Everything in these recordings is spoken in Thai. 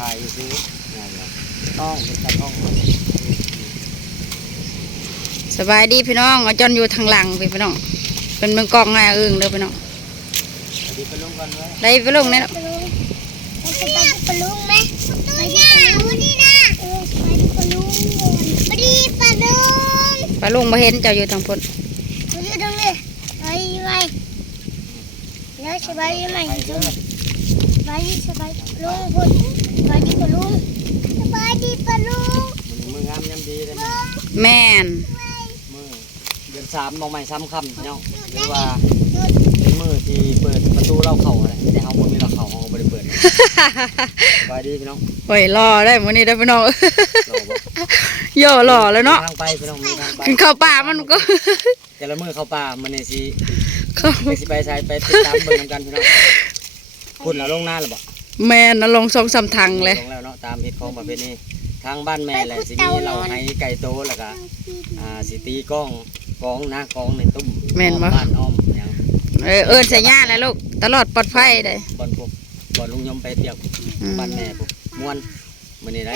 ถ่ายซื้อนั่นแหละต้องเป็นตาต้องสบายดีพี่น้องอาจอนอยู่ทางหลังพี่พี่น้อง เป็นเมืองกองหน้าอึ้งเด้อพี่น้องสวัสดีไปลงกันไว้ได้ไปลงเนี่ยปลุงไปไปปลุงไหมไปดิปลุงนี่นะเออไปดิปลุงไปดิปลุงไปลงมาเห็นเจ้าอยู่ทางพ้นไปดิตรงนี้ไปไปแล้วสบายไหม ไปเด้อไปดิสบายลุงพูดไปดิปลุงสบายดีปลุงมืองามยำดีเลยนะแม่นมือเดือนสามมองใหม่ซ้ำคำเนาะหรือว่าหยุดเป็นมือที่เปิดประตูเล่าเข่าอะไรแต่เขาบ่มีเราเข่าเขาบ่ได้เปิดสบายดีพี่น้องโอ้ยรอได้มื้อนี้ได้อพี่น้องเราบอกย่อรอแล้วเนาะทางไปพี่น้องมีทางไปกินข้าวป่ามันก็แต่ละมือเข้าป่ามันนี่สิเข้าไปสิไปใช้ไปติดตามเบิ่งนำกันพี่น้อง พุ่นแล้วลงหน้าหรือเปล่าแม่นน่ะลงสองสามทางเลยลงแล้วเนาะตามเฮ็ดของประเพณีทางบ้านแม่แหละสิมีเราให้ไก่โตแล้วก็อ่าสิตีกล้องกองนะกองในตุ้มแม่นบ่อ้อบ้านอ้อมหยังเออเอิ้นใส่ย่าแล้วลูกตลอดปลอดภัยได้บอลพวกบอลลุงยมไปเตียกอืมบ้านแม่พวกม่วนมื้อนี้ได้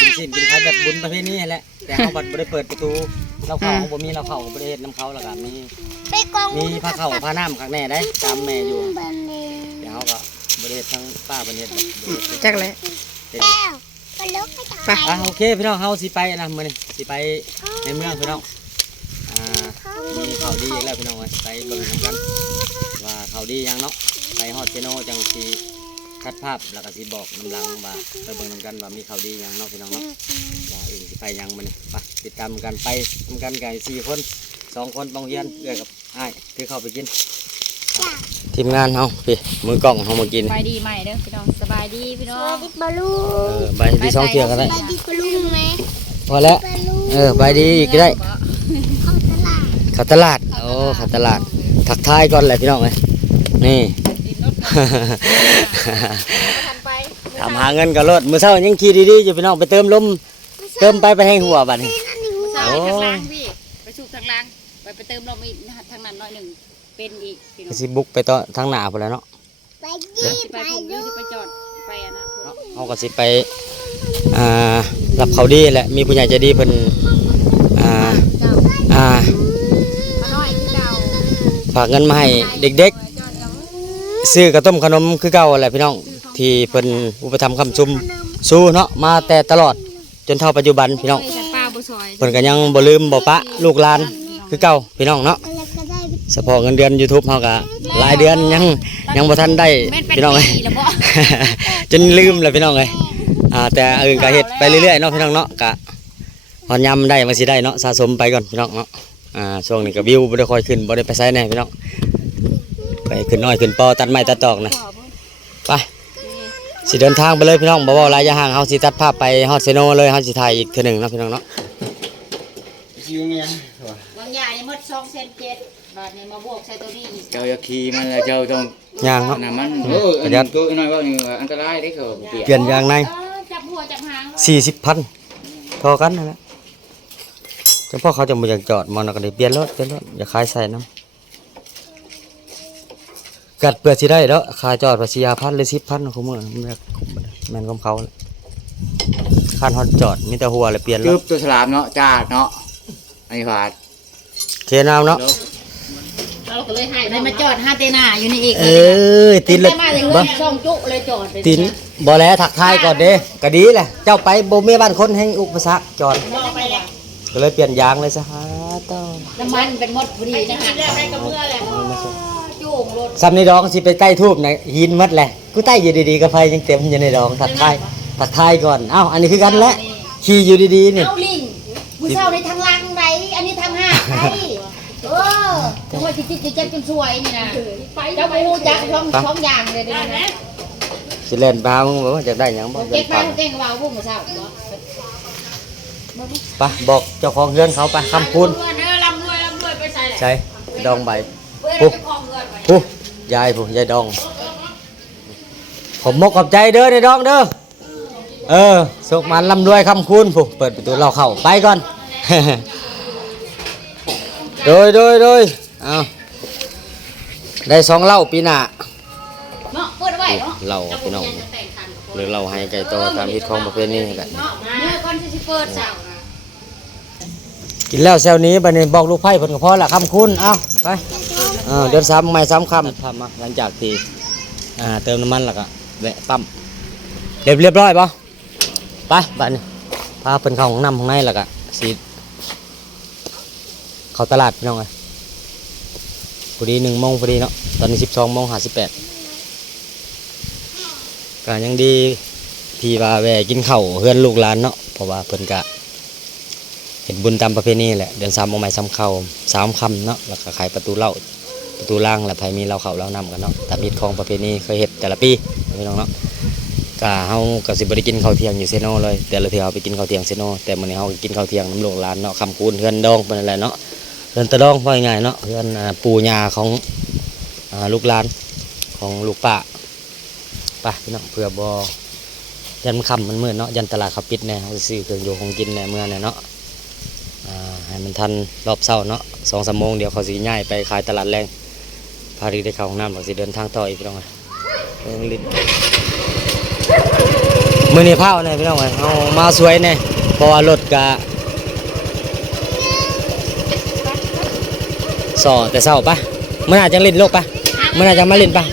กินสิ้นกินข้าวแบบบุญประเพณีนั่นแหละแต่เฮาบัดบ่ได้เปิดประตูเราเข้าบ่มีเราเข้าบ่ได้เฮ็ดนํเขาแล้วก็มีไปกองมีผ้าเข้าผ้าน้ำข้างแน่ได้ตามแม่อยู่ บ่ได้เฮ็ดทั้งป้าบ่ได้เฮ็ดบ่ได้เฮ็ดจักแหละเฮ็ดแก้วปลุงไปไปอะโอเคพี่น้องเฮาสิไปนะมื้อนี้สิไปในเมืองพี่น้องอ่ามีข่าวดีอีกแล้วพี่น้องเอ้ยไปเบิ่งนำกันว่าข่าวดียังเนาะไปฮอดเจโนจังสิคัดภาพแล้วก็สิบอกนำหลังว่าไปเบิ่งนำกันว่ามีข่าวดียังเนาะพี่น้องเนาะว่าเองสิไปยังมื้อนี้ไปติดตามกันไปทำกันกันสี่คนสองคนต้องเฮียนเอื้อกับอ้ายที่เข้าไปกิน ทีมงานเฮาพี่มือกล้องเฮามากินสบายดีใหม่เด้อพี่น้องสบายดีพี่สน้อวังสดีปลุเองอใบที่สองเที่ยกันได้ไปดิปลุงไหมพอแล้วปลุงเออใบดีอีกก็ได้เข้าตลาดเขัตลาดโอ้เขัตลาดทักทายก่อนเลยพี่น้องเอ้ยนี่ทันไปถามหาเงินกับรถมือเช้ายังขี่ดีๆอยู่พี่น้องไปเติมลมเติมไปไปให้หัวบัดนี้นั่นนี่หัวใช่ทางล่างพี่ไปสูบทางล่างไปไปเติมลมอีกนะทางนั้นหน้อยหนึ่ง เป็นอีกพี่น้ก็องสิบุกไปต่อทางหน้าพุ่นแหล้วเนาะไปดิสิไปไปผมหรืดูอสิไปจอดไปอันนะเนาะเฮาก็สิไปอ่ารับเขาวดีแหละมีผู้ใหญ่ใจดีเพิ่นอ่าเจ้าอ่ามาน้อยคือเก่าฝากเงินมาให้เด็กๆซื้อกระต้มขนมคือเก่าแหละพี่น้องที่เพิ่นอุปถัมภ์คำชุมสู้เนาะมาแต่ตลอดจนเท่าปัจจุบันพี่น้องเฮ้ยแต่ป้าบุซอยเพิ่นก็ยังบ่ลืมบ่ปะลูกหลานคือเก่าพี่น้องเนาะอะไรก็ได้ สฉพอเงินเดือนยูทูปเขากะหลายเดือนยังยังบ่ทันได้พี่น้องเอ้ยจนลืมเลยพี่น้องเอ้ยอ่าแต่อื่นก็เห็ดไปเรื่อยๆเนาะพี่น้องเนาะกะพอนยำได้มันสิได้เนาะสะสมไปก่อนพี่น้องเนาะอ่าช่วงนี้กับวิวบ่ได้คอยขึ้นบ่ได้ไปไสแน่พี่น้องไปขึ้นน้อยขึ้นปอตัดไม้ตัดตอกนะไปสิเดินทางไปเลยพี่น้องบ่บ่หลายยาห่างเฮาสิตัดภาพไปฮอดเซโนเลยเฮาสิถ่ายอีกเทื่อนึ่งเนาะพี่น้องเนาะสิวเนี่ยดสองยานเจ็ด เจ้าอยากขี่มันล้เจ้าต้องยางเนาะ น้ำมันเอออันนี้ตัวน้อยว่านี่อันตรายได้อเขาบ่เปลี่ยนเปลี่ยนยางในเออสี่สิบพันเท่กันนั่นแหละแพ่อเขาจะมาอยากจอดมันก็เลยเปลี่ยนรถเปลี่ยนรถอย่าขายใส่น้ำกัดเปลือกสิได้แล้วขายจอดภาษียาพันหรือสิบพันของมเอมันอยาแมนของเขาขันฮอตจอดมีแต่หัวเลยเปลี่ยนรถตัวสลามเนาะจ้าเนาะไอ้ฝาด เคน้ำเนาะ ราก็เลยให้ได้มาจอดห้าเตนาอยู่นี่อีกเอ้ยตินเลยได้มาถึงบ่เงินช่องจุเลยจอดไปตินบ่แล้วทักทายก่อนเด้ก็ดีแหละเจ้าไปบ่มีบ้านคนแห่งอุปสรรคจอดรอไปแล้วก็เลยเปลี่ยนยางเลยซะฮะต้อน้ำมันเป็นหมดพอดีนะฮะได้กับเมื่อแหละจุ่งรถซ้ำในดองสิไปใกล้ทูบนะหินหมัดแหละกูใต้อยู่ดีๆก็ไฟยังเต็มอยู่ในดองทักทายทักทายก่อนเอ้าอันนี้คือกันแหละขี่อยู่ดีๆนี่เอาลิงผู้เช่าในทางลังไหนอันนี้ทางห้าไหนเอ อจังหวะจิตจิตเจ็บจนสวยนี่นะเจ้าปูจักช่องช่องอย่างเลยเดี๋ยวนี้นะสิเล่นปลามึงบอกว่าจะได้หยังบ่เจ๊เล่นไปปลาเขาเก่งว่าพวกผู้เช่าเนาะไปบอกเจ้าของเรือนเขาไปคำพูนเด้อลำรวยลำรวยไปใส่แหละใช่ดองใบเพื่อนเจ้าของเงินไปผู้ยายผู้ยายดอง ผมมกขอบใจเด้อในดองเด้อเออสุกมันลำรวยคำคูณผู้เปิดประตูเราเข้าไปก่อน โดยโดยโดย เอาได้สองเหล่าปีหน้าเนาะเปิดไว้เนาะเหล่าพี่น้องจะแต่งคันกับคนหรือเราให้ไก่โตตามฮิตของประเภทนี้แหละเนาะเมื่อก่อนที่สิเปิดเจ้านะกินแล้วแซวนี้บัดนี้บอกลูกไผ่เพิ่นก็พอละคำคุณเอ้าไปเออเดือนซ้ำไม่ซ้ำคำทำมาหลังจากที่อ่าเติมน้ำมันแล้วก็แวะปั๊มเรียบเรียบร้อยป่ะไปบัดนี้พาเพิ่นเข้าห้องน้ำข้างในแล้วก็สิเข้าตลาดพี่น้องเอ้ยพ อดีหนึ่งโมงพอดีเนาะตอนนี้สิบสองโมงห้าสิบแปดก็ยังดีที่ว่าแวกินเข้าเฮือนลูกหลานเนาะเพราะว่าเพิ่นกะเห็นบุญตามประเพณีแหละเดือนสามโมงไม้ซ้ำเข้าสามคำเนาะแล้วก็ขายประตูเล้าประตูล่างและภายมีเหล้าเข่าเหล้านำกันเนาะตามอิดของประเพณีเคยเห็ดแต่ละปีพี่น้องเนาะก็เฮาก็สิบ่ได้กินข้าวเที่ยงอยู่เซโนเลยแต่ละเทื่อเฮาไปกินข้าวเที่ยงเซโนแต่มื้อนี้เฮากินข้าวเที่ยงน้ำโรงร้านเนาะคำคูณเฮือนดองเป็นอะไรเนาะ เฮือนตะดองว่าง่ายเนาะเฮือนปู่ย่าของอลูกลานของลูกป้าไปพี่น้องเพื่อบ่ยันมันค่ำมันมืดเนาะยันตลาดเขาปิดแน่เฮาสิซื้อเครื่องอยู่ของกินแน่เมื่อแน่เนาะให้มันทันรอบเช้าเนาะสองสามโมงเดี๋ยวเขาสิย้ายไปขายตลาดแรงพาดีได้เข้าห้องน้ำหลังสิเดินทางต่ออีกพี่น้องเอ้ยเบิ่งลิ้นมือนี้เผาเนี่ยพี่น้องเอ้ยเอามาสวยเนี่ยเพราะว่ารถกะ สอแต่เช้าปะมื่ออาจจะเล่นโลกปะมื่ออาจจะมาเล่นปะ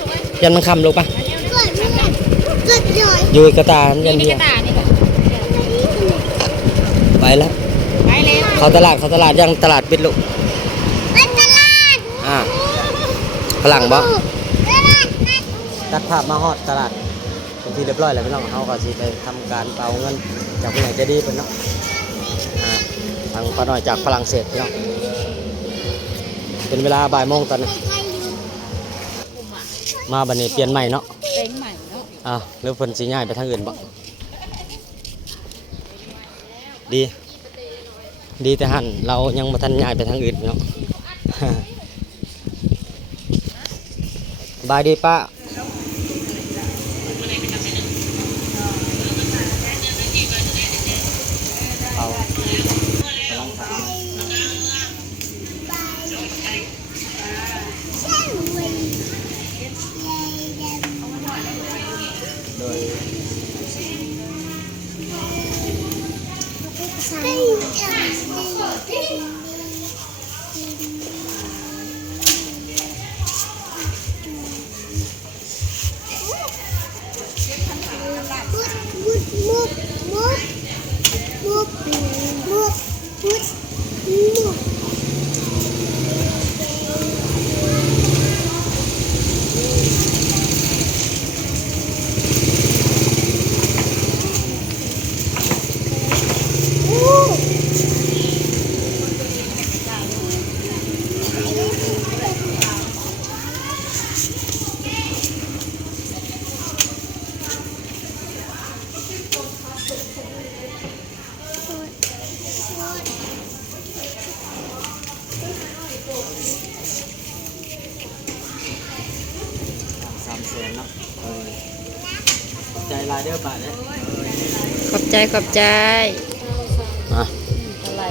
ยันมันคำโลกปะเกิดมันเกิดหน่อยอยู่กระตายันนี่เดีกยวระตานี่ก็ไปแล้วไปแล้วเขาตลาดเขาตลาดยังตลาดปิดลูกไปตลาดอ่าฝรั่งบ่ตลาดตัดภาพมาฮอดตลาดเป็นที่เรียบร้อยแล้วพี่น้องเขาก็สิไปทำการเป่าเงินจากผู้ใหญ่ใจดีเป็นเนาะอ่าทางป้าน้อยจากฝรั่งเศสพี่น้อง เป็นเวลาบ่ายโมงตอนนี้มาบัดนี้เปลี่ยนใหม่เนาะเต็งใหม่เนาะอ่าหรือเพิ่นสิย้ายไปทางอื่นบ่ดี ดีแต่หันเรายังบ่ทันย้ายไปทางอื่นเนาะบายดีป้า เด้อป้าเด้อขอบใจขอบใจอะอะไร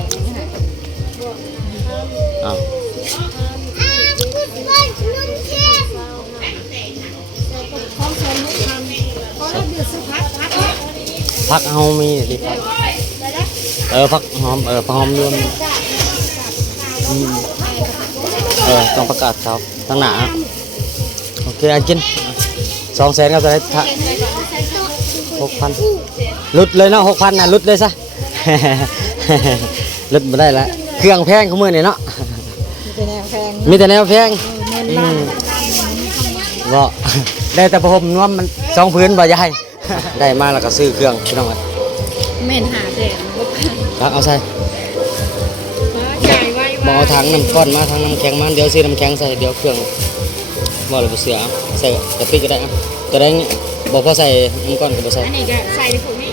อะอ่ามุดมุดนุ่มเชี่ยพักเฮามีดิพักเออพักหอมเออพักหอมรวมอืมเออต้องประกาศเขาตั้งหนาโอเคอันกินสองแสนก็จะได้ทะ หกพันลุดเลยเนาะหกพันน่ะลุดเลยซะลุดมาได้แล้วเครื่องแพงเขามือนี่เนาะมีแต่แนวแพงมีแต่แนวแพงอืมบ่ได้แต่ประพรมนวมมันสองพื้นบ่ยายได้มาแล้วก็ซื้อเครื่องพี่น้องเอ้ยเม่นหาแสนบ่พันครับเอาใส่จ่ายไว้บเอาถังน้ำก้อนมาถังน้ำแข็งมาเดี๋ยวซื้อน้ำแข็งใส่เดี๋ยวเครื่องบ่เลยบ่เสือเอาใส่กระติกก็ได้เอาตัวแดงนี่ บ่พอใส่น้ำก้อนก็บ่ใส่อันนี้ก็ใส่ในพวกนี้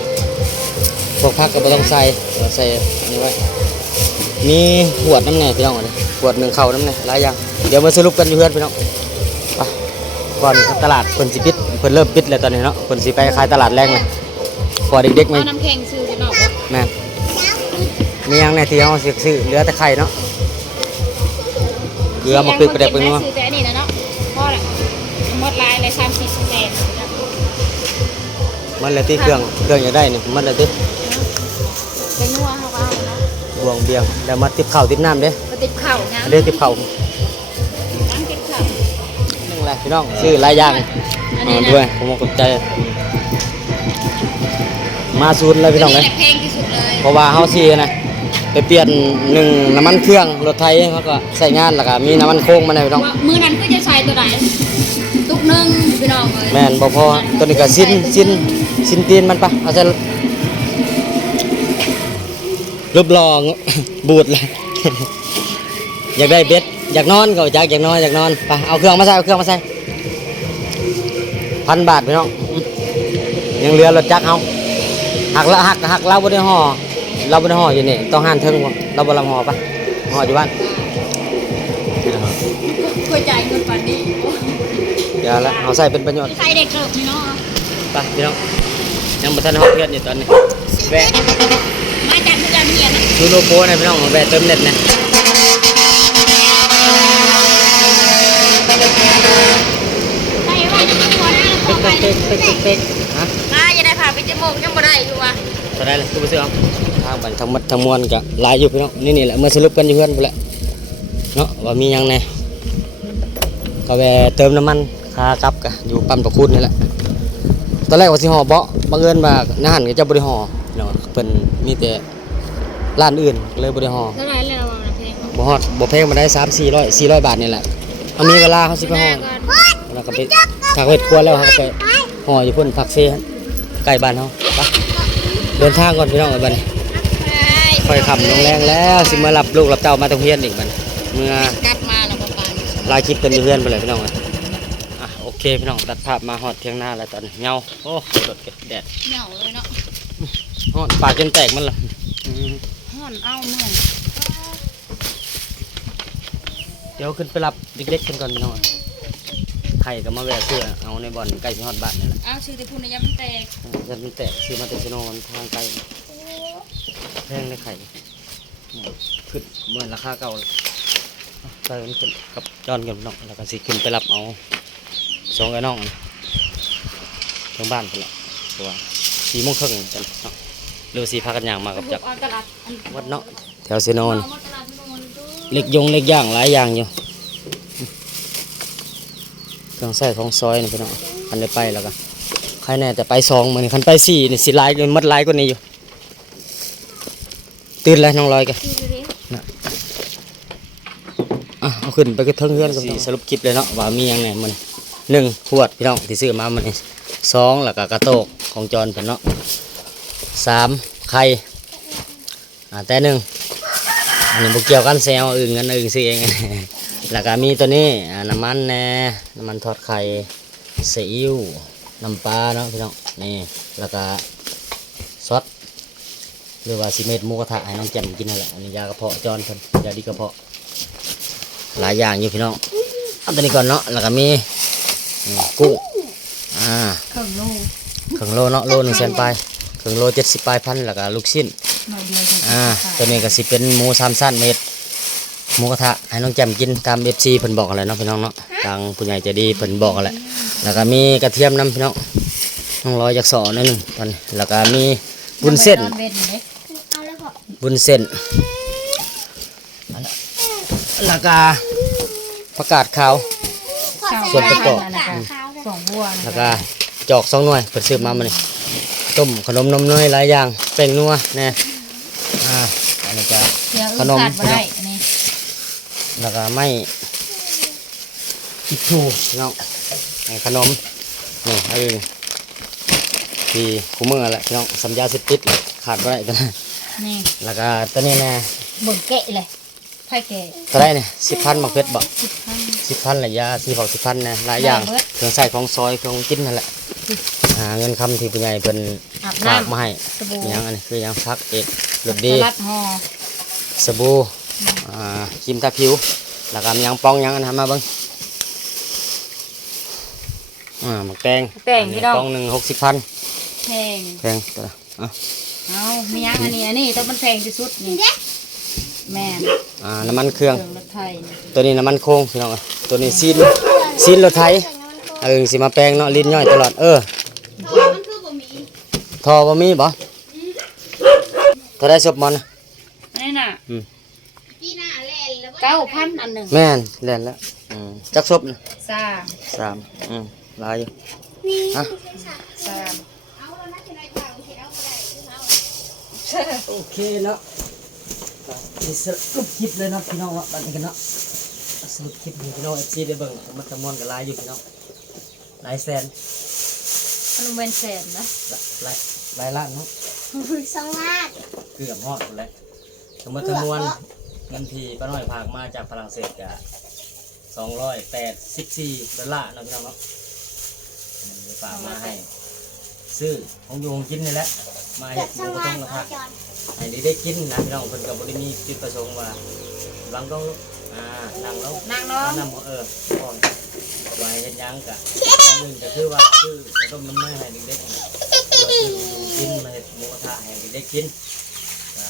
พวกผักก็บ่ต้องใส่เอาใส่อันนี้ไว้มีขวดน้ำแหน่พี่น้องเอ้ยขวดหนึ่งเข้าน้ำแหน่หลายอย่างเดี๋ยวมาสรุปกันอยู่เพื่อนพี่น้องไปก่อนตลาดเพิ่นสิปิดเพิ่นเริ่มปิดแล้วตอนนี้เนาะเพิ่นสิไปขายตลาดแรงเลยพอเด็กๆมั้เอาน้ำแข็งซื้อไปนอกบ่แม่นมีหยังในที่เฮาสิซื้อเหลือแต่ไข่เนาะเกลือมาปึกประเดี๋ยวปึกนัวซื้อแต่อันนี้นะเนาะพอละหมดลายเลย30แสน มันเลยที่เครื่องเครื่องอยากได้นี่มันเลยที่ไปนัวเขาก็เอาเนาะบวงเบียงแล้วมาติบข้าวติบน้ำเด้ไปติดเข่านะอันเด้ติบข้าวน้ำติดเข่านึงอะไรพี่น้องชื่อหลายอย่างอันเอานี้นะด้วยผมขอบใจ มาศูนย์เลยพี่น้องเลยแหละเพลงที่สุดเลยเพราะว่าเฮาสินะไปเปลี่ยนหนึ่งน้ำมันเครื่องรถไทยเขาก็ใส่งานแล้วก็มีน้ำมันโค้งมาในพี่น้อง ว่ามือนั้นก็จะใส่ตัวไหนตุกหนึงพี่น้องเลยแม่นบ่พอตัวนี้ก็สิ้นสิ้น สิ้นตีนมันปะเอาใส่รูปรองบูดเลยอยากได้เบ็ดอยากนอนก็อยากอยากนอนอยากนอนไปเอาเครื่องมาใส่เอาเครื่องมาใส่พันบาทพี่น้องอืมยังเหลือรถจักรเฮาหักละหักหักเราบ่ได้ห่อเราบ่ได้ห่ออยู่นี่ต้องหันเทิงบ่เราบ่ลำห่อปะห่ออยู่บ้านเคยจ่ายเงินปันนี้เดี๋ยวละเอาใส่เป็นประโยชน์ใส่เด็กเกิบนี่เนาะไปพี่น้อง ยังบ่ทันฮอกเพื่อนอยู่ตอนนี้แวะมาจากพยานเหียนนะดูโลโก้นะพี่น้องแวะเติมเน็ตนะไปว่าจะไม่หัวหน้าแล้วพเป๊อกไปเป๊กเป๊กเป๊กเป๊กฮะมาจะได้ผ่าไปจมูกยังบ่ได้อยู่ว่ะตอนได้เลยกูไปซื้อเอาทางบันทั้งหมดทั้งมวลก็หลายอยู่พี่น้องนี่นี่แหละเมื่อสรุปกันอยู่เพื่อนไปแหละเนาะว่ามีหยังแน่ก็แวะเติมน้ำมันคากลับก็อยู่ปั๊มประคุณนี่แหละ ตอนแรกว่าสิห่อเบาะบังเอิญมาอาหารก็จะบริห่อเนาะเพิ่นมีแต่ร้านอื่นเลยบริห่อเท่าไหร่แล้วว่าเพลงบ่ฮอดบ่แพงมาได้สามสี่ร้อยสี่ร้อยบาทนี่แหละเอามีเวลาเขาสิไปห่อแล้วก็ไปถักเวทครัวแล้วเขาก็ไปห่ออยู่พุ่นผักเซ่ใกล้บ้านเขาไปเดินทางก่อนพี่น้องเอ้ยบัดนี้ค่อยขับลงแรงแล้วสิมารับลูกรับเต้ามาตรงเฮียนอีกบัดนี้เมื่อกลับมาแล้วบ่ปานลายคลิปกันอยู่เพื่อนไปเลยพี่น้องเอ้ยอะโอเค พี่น้องตัดภาพมาฮอดเที่ยงหน้าแล้วตอนนี้เงาโอ้รถเก็บแดดเหงาเลยเนาะฮอดปากจนแตกมันละอืมห่อนเอาเมื่อยเดี๋ยวขึ้นไปรับเด็กๆกันก่อนพี่น้องเอ้ยไข่ก็มาแวะซื้อเอาในบ่อนใกล้สิฮอดบ้านนี่แหละเอาชื่อแต่พูดในยำแตกยันมันแตกซื้อมาแต่ชโนมันทางไกลแพงได้ไข่ขึ้นเหมือนราคาเก่าเลยใส่มันขึ้นกับจอนกันน้องแล้วก็สิขึ้นไปรับเอา สองไอ้น้องทางบ้านไปละตัวสี่โมงครึ่งจันเนาะเรือสี่พากันย่างมากับจักวัดเนาะแถวเซโนนเอนเล็กยงเล็กย่างหลายอย่างอยู่เครื่องใส่ของซอยนี่พี่น้องคันได้ไปแล้วก็ใครแน่แต่ไปสองเหมือนคันไปสี่นี่สิลายกันมัดลายกว่านี้อยู่ ตื่นแล้วน้องลอยกันอะเอาขึ้นไปกระเทิงเฮือนกันสรุปคลิปเลยเนาะว่ามีหยังไงมัน หนึ่งขวดพี่น้องที่ซื้อมามันสองแล้วก็กระโตกของจอนเพิ่นเนาะสามไข่อ่าแต่หนึ่งอันนี้บุเกี่ยวกันแซวอึ่งกันอึ่งซื้อเองแล้วก็มีตัวนี้น้ำมันแน่น้ำมันทอดไข่ซีอิ๊วน้ำปลาเนาะพี่น้องนี่แล้วก็ซอสหรือว่าซีเมนต์มูกระทะให้น้องแจ่มกินนั่นแหละอันนี้ยากระเพาะจอนเพิ่นยาดีกระเพาะหลายอย่างอยู่พี่น้องเอาตัวนี้ก่อนเนาะแล้วก็มี นี่กุ้งอ่าเครื่องโลครึ่งโลเนาะโลหนึ่งแสนปลายครึ่งโลเจ็ดสิบปลายพันแล้วก็ลูกชิ้นหน่อยเดียวอ่าตัวนี้ก็สิเป็นหมูสามสั้นเม็ดหมูกระทะให้น้องแจ่มกินตามเอฟซีเพิ่นบอกอะไรเนาะพี่น้องเนาะทางผู้ใหญ่ใจดีเพิ่นบอกอะไรแล้วก็มีกระเทียมน้ำพี่น้องน้องร้อยจากสอนิดหนึงตอนนี้แล้วก็มีบุญเส้นเว้นเด้เอาแล้วพอบุญเส้นแล้วก็ประกาศขาว ส่วนประกอบนั่นน่ะค่ะขาวเลย สองบัวนะแล้วก็จอกสองหน่วยเปิดซื้อมามานี่ต้มขนมนมเนยหลายอย่างแป้งนัวแน่อ่าอันนี้ก็เดี๋ยวขนมขาดบ่ได้อันนี้แล้วก็ไม่อิทูพี่น้องให้ขนมนี่เออที่คู่มือแหละพี่น้องสัญญาสิทธิ์ติดเลยขาดบ่ได้ตัวนั้นนี่แล้วก็ตัวนี้แน่เบิ่งเกะเลย ไผ่เกะตัวได้เนี่ยสิบพันบักเพชรบอกสิบพัน สิบพันหลายยาสี่เผาสิบพันนะหลายอย่างได้เบิด เครื่องใส่ของซอยเครื่องกินนั่นแหละหาเงินคำที่ผู้ใหญ่เพิ่นอาบฝากน้ำมาให้สบู่อิหยังอันนี้คืออิหยังพักเอกรสสดีลัดห่อสบู่อ่าครีมทาผิว แล้วก็มีหยังป้องหยังอันทำมาเบิ่งอ่าหมักแตงแป้งพี่น้องป้องหนึ่งหกสิบพันแพงแพงตัวละอะเอามียังอันนี้อันนี้ต้องมันแพงที่สุดนี่ แม่นอ่าน้ำมันเครื่อง เครื่องรถไทยนี่ตัวนี้น้ำมันโค้งพี่น้องเอ้ยตัวนี้ซีนซีนรถไทยเออสิมาแปลงเนาะลิ้นย่อยตลอดเออทอบ่มีบ่เท่าได้ศพมันน่ะอันนี้น่ะอืมเก้าพันอันหนึ่งแม่นแล่นแล้วอืมจักศพน่ะสามสามอืมหลายอยู่ฮะสามโอเคเนาะก็ สิสรุปคลิปเลยนะพี่น้องเนาะบัดนี้กันเนาะสรุปคลิปให้พี่น้อง FC ได้เบิ่งมันจำนวนก็หลายอยู่พี่น้องลายแสนมันเป็นแสนนะหลายลายล้านเนาะสองล้านเกือบฮอดหมดแล้วสมมติจำนวนเงินที่ป้าน้อยพากมาจากฝรั่งเศสกะสองร้อยแปดสิบสี่ดอลลาร์เนาะพี่น้องเนาะฝากมาให้ ซื้อของอยู่ของกินนี่แหละมาให้สองบุกล้าต้องนะพัก ให้ได้ได้กินนะพี่น้องเพิ่นก็บ่ได้มีจุดประสงค์ว่าหลังต้องอ่านั่งแล้วนางน้องนำเออก่อนไว้เฮ็ดหยังกะอย่างหนึ่งก็คือว่าซื้อต้มน้ำมันให้เด็กๆนะซื้อกินมาเฮ็ดหมูกระทะให้เด็กๆกินก็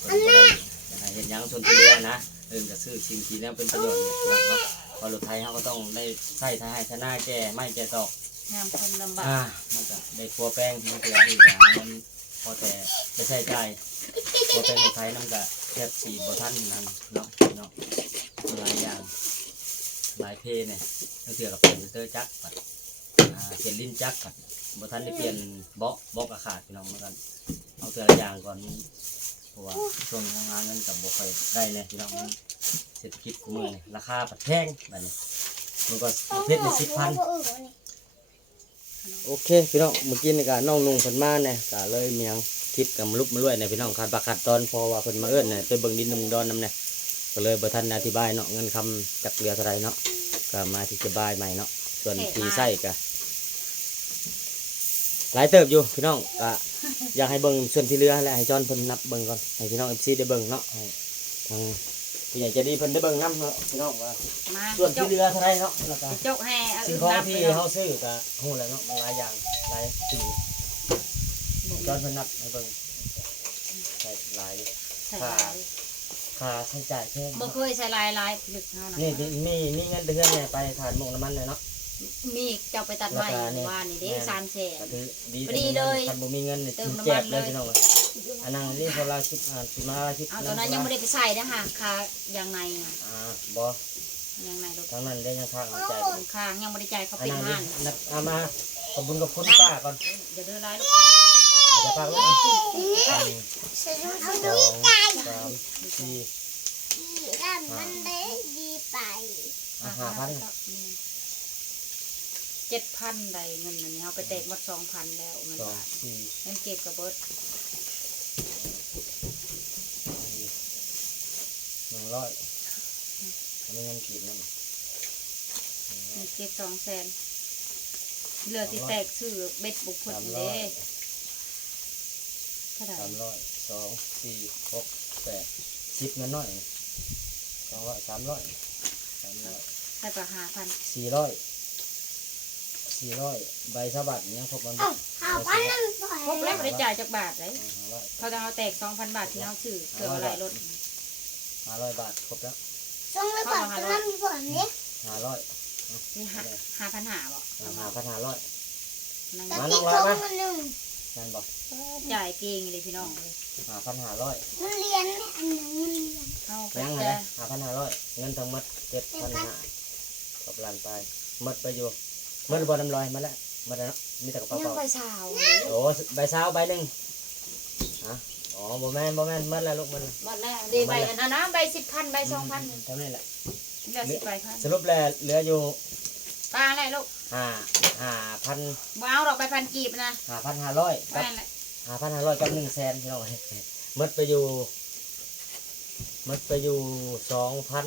เพิ่นบ่ได้อยากให้เฮ็ดหยังส่วนตัวนะเอิ้นก็ซื้อสิ่งที่แล้วเป็นประโยชน์เนาะเนาะพอรถไทยเขาก็ต้องได้ใช้ทายชนะแก่ไม่แก่ตอก งามคนลำบาก อ่ามันก็ได้ครัวแป้งที่มันเกิดอีกอย่างมันพอแต่ไม่ใช่ใจาย ครัวแป้งไทยน้ำก็แทบสีบ่ทันนั่นเนาะเนาะหลายอย่างหลายเพเนี่ยตั้งเถื่อกับเปลี่ยนเตอร์จักรก่อนอ่าเปลี่ยนลิ้นจักรก่อนบ่ทันได้เปลี่ยนเบาะเบาะกระขาดพี่น้องเหมือนกันเอาเถื่อละอย่างก่อนเพราะว่าช่วงนี้หาเงินกับบ่ค่อยได้เลยพี่น้องเศรษฐกิจเมืองนี่ราคาปัดแพงแบบนี้มันก็เพชรในสิบพันโอเคพี่น้องเมื่อกี้ในี่ก็น้องนุ่งเพิ่นมาเนี่ยก็เลยเมียง คิดกับมลุกมาล้วยเนี่ยพี่น้องขาดปากขาดตอนเพอว่าเพิ่นมาเอิ้นเนี่ยไปเบิ่งดินนุ่งดอนนำเนี่ยก็เลยบ่ทันอธิบายเนาะเงินคำจากเรือเท่าไรเนาะก็มาที่จะบายใหม่เนาะส่วนทีไส้ก็หลายเติบอยู่พี่น้องก็อยากให้เบิ่งส่วนที่เรือและให้จอนเพิ่นนับเบิ่งก่อนให้พี่น้องเอฟซีได้เบิ่งเนาะให้ทางผู้ใหญ่ใจะดีเพิ่นได้เบิ่งนํเนาะพี่น้องว่ามาส่วนจที่กเรือเท่าไรเนาะแล้วก็จกให้เอาสิ่อื่งนของนับไปที่เนาะเฮาซื้อก็ฮู้แล้วเนาะมันหลายอย่างหลายสิ่ง จอนเพิ่นนับให้เบิ่งใช่หลายใส่ลายค่าใช้จ่ายแพงบ่เคยใส่ลายลายลึกเท่านั้นนี่ที่มีมีเงินเดือนเนี่ยไปฐานหมกน้ำมันเลยเนาะมีเจ้าไปตัดไม้ราคานี่ว่านี่เด้แม่นสามแสนก็คือดีพอดีเลยคันบ่มีเงินเนี่ยเติมสิน้ำมันแจกเลยเลยพี่น้องเอ้ยอันนั้นนี่พอเราคิดอ่าสิมาคิดเอาตอนนั้นยังไม่ได้ไปใส่นะฮะคาอย่างในอะอ่าบ่อย่างในรถทั้งนั้นได้ยังข้างเอาใจตรงข้างยังไม่ได้จ่ายเขาอันเป็นนั้นห้านนี่นับเอามาขอบคุณกับคุณป้าก่อนอย่าเดินร้ายลูกอา จะฝากไว้นนึ่งฉันรู้สองดีใจสามสี่ด้านมันได้ดีไปอ่าห้าพันเจ็ดพันใดเงินอันนี้เอาไปแตกหมดสองพันแล้วเงินสองบาทสี่เงินเก็บกับเบิร์ดหนึ่งร้อยอันนี้เงินกีบนั่นเงินเก็บสองแสนเหลือที่แตกซื้อเบ็ดบุกพดสามนี่ร้อเด้ย เท่าไหร่สามร้อยสองสี่หกแปดสิบเงินน้อยสองร้อยสามร้อยสามร้อยใช่ปะห้าพันสี่ร้อยสี่ร้อยใบสะบัดเนี้ยครบมันเอ้าหาพันนั่นปล่อยครบแล้วไม่ได้จ่ายจากบาทเลยห้าร้อยเขาจะเอาแตกสองพันบาทที่เขาซื้อเกิดอะไรรถห้าร้อยบาทครบแล้วส่งเลยก่อนจะนั่งก่อนเนี่ยห้าร้อยนี่ห้าห้าพันหาบ่ห้าพันห้าร้อยนั่งตะมากี้น้องร้ส่อยงมามาห นึ่งนั่นบอกจ่ายเก่งเลยพี่น้องเลยห้าพันห้าร้อยมันเรียนอันหนึ่งมันเรียนเข้าไปยังไงจะห้าพันห้าร้อยเงินทั้งหมดเจ็ดพันห้ากับล้านไปหมดไปอยู่หมดบอลน้ำลอยมาแล้วหมาแล้วเนาะมีแต่กระเป๋ายังเปล่าไปสาวโอ้ใบสาวใบหนึ่งฮะอ๋อบ่แม่นบ่แม่นหมัดแล้วลูกมันหมดแล้วดีใบอันนั้นนะใบสิบพันใบสองพันเท่านี้แหละเหลือสิบใบพันสรุปแล้วเหลืออยู่ปลาอะไรลูก ห้าห้าพันว้าวดอกใบพันกีบนะห้าพันห้าร้อยกับไม่ละห้าพันห้าร้อยกับหนึ่งแสนพี่น้องหมดไปอยู่หมดไปอยู่สองพัน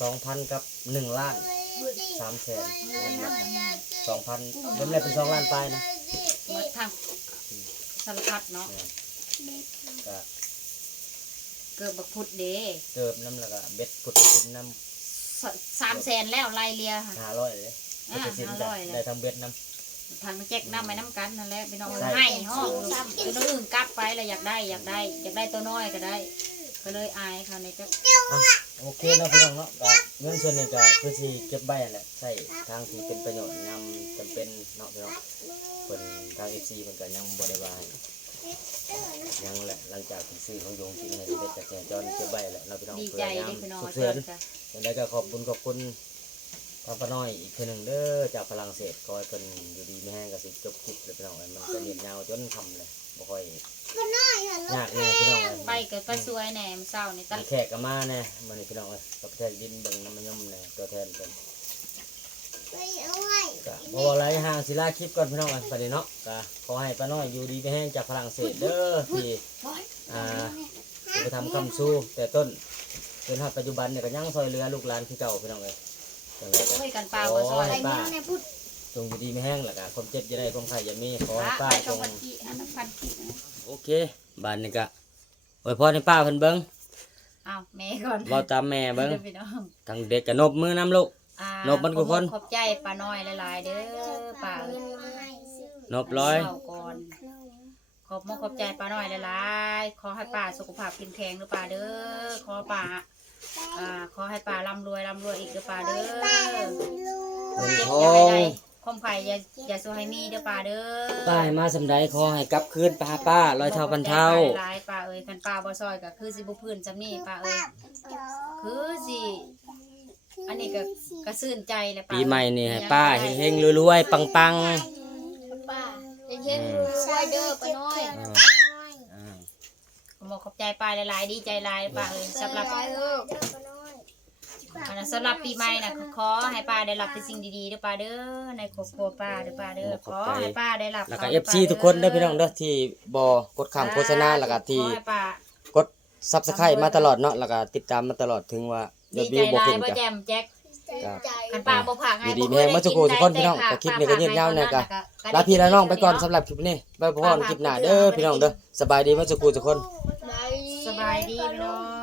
สองพันกับหนึ่งล้านสามแสนสองพันรวมแล้วเป็นสองล้านปลายนะหมดทางสารพัดเนาะก็เกิดบักพุดเด้เกิบน้ำแล้วก็เบ็ดพุทธคุณน้ส สามแสนแล้วไล่เลียค่ะำห้าร้อยเลยอ่าพุทธศิลป์ห้าร้อยเลย ได้ทั้งเบ็ดน้ทางแจ็คน้ำไปน้ำกันนั่นแหละพี่น้องใช่ ให้ห้องตัวอื่นกลับไปแล้วอยากได้อยากได้อยากได้ตัวน้อยก็ได้ ก็เลยอายเขาในจะโอเคเนาะพี่น้องเนาะก็เงินส่วนหนึงก็คือสิเก็บไว้นั่นแหละใช้ทางที่เป็นประโยชน์ยามจำเป็นเนาะพี่น้องเพิ่นทาง FC เพิ่นก็ยังบ่ได้ว่าให้ ยังแหละหลังจากที่ซื้อของโยงกินให้เด็ดกระแสจอนเก็บไว้แหละเนาะพี่น้องดีเพื่ใจอยามได้พี่น้องฉุกว่าเฉินจ้ะยังไงก็ขอบคุณขอบคุณพระปาน้อยอีกเทื่อหนึงเด้อจากฝรั่งเศสขอให้เพิ่นอยู่ดีมีแห้งก็สิจบคลิปเลยพี่น้องเอ้ยมันจะเนียนยาวจนค่ำเลยบ่ค่อยก็น้อยค่ะลูกยากแน่พี่น้องเอ้ย ไปก็ไปสวยแหน่มอเศร้านี่ตั้งมีแขกก็มาแน่มื้อนี้พี่น้องเอ้ยกับแทนดินเบิ่งน้ำมันยมแน่ตัวแทนเพิ่นไปเอาไว้ ก็บ่ว่าอะไรห่างศิลาคลิปก่อนพี่น้องเอ้ยประเดี๋ยวเนาะก็ขอให้ป้าน้อยอยู่ดีมีแห้งจากฝรั่งเศสเด้อที่อ่าที่ไปทำคำสู้แต่ต้นจนฮอดปัจจุบันเนี่ยก็ยังซอยเหลือลูกหลานคือเก่าพี่น้องเอ้ยจังไดก็ช่วยกันปลาบ่ซอยไปมือในพุทธจงอยู่ดีไม่แห้งแล้วก็ความเจ็บจะได้ความไข่อย่ามีขอให้ปลาป้าไปจต้องงพันกี่อันนั้นพันกี่นะโอเคบ้านนี้ก็โอ้ยพรให้ป้าเพิ่นเบิ่งอ้าวแม่ก่อน เว้าตามแม่เบิ่งเด้อพี่น้องทั้งเด็กก็นบมือนํลูก อ่านบมันกูคนขอบใจป้าน้อยหลายๆเด้อป้าเงิเอ้ยนมาให้ซื้อนบร้อย เศร้าก่อนขอบมกขอบใจป้าน้อยหลายๆขอให้ป้าสุขภาพแข็งแรงเด้อป้าเด้อขอป้าอ่าขอให้ป้าร่ำรวยร่ำรวยอีกเด้อป้าเด้อป้าลำลูเงินเจ็บทอย่าอให้งได้คมไข่อย่าอย่าสู้ให้มีเด้อป้าเด้อป้าให้มาสำใดขอให้กลับคืนป้าป้าร้อยเท่าพันเท่า หลายๆป้าเอ้ยคันป้าบ่ซอยก็คือสิบ่พื้นจำนี่ป้าเอ้ยจอคือสิ อันนี้ก็ก็ซื่นใจแหละป้าปีใหม่นี่ให้ป้าเฮงๆรวยๆปังป้าๆอืมใส่เด้อป้าน้อยอ่าอ่าผมบอกขอบใจป้าหลายๆดีใจหลายป้าเอ้ยสำหรับเด้อป้าน้อยอันนั้นสำหรับปีใหม่น่ะขอให้ป้าได้รับแต่สิ่งดีๆเด้อป้าเด้อในครอบครัวป้าเด้อป้าเด้อขอให้ป้าได้รับแล้วก็ FC ทุกคนเด้อพี่น้องเด้อที่บ่กดข้ามโฆษณาแล้วก็ที่ขอให้ป้ากด Subscribe มาตลอดเนาะแล้วก็ติดตามมาตลอดถึงว่ายอ ดีดใจวิวบ่หลายขึ้นบ่ก็แจมแจ็คใจคันป้าบ่ผักให้อยู่ดีมีแรงมาสุโขทุกคนพี่น้องแต่คลิปนี้ก็ยืดยาวแน่กะลาพี่ลาน้องไปก่อนสำหรับคลิปนี้ไว้พบกันคลิปหน้าเด้อพี่น้องเด้อสบายดีมาสุกูทุกคนบายสบายดีพี่น้องบ๊ายบาย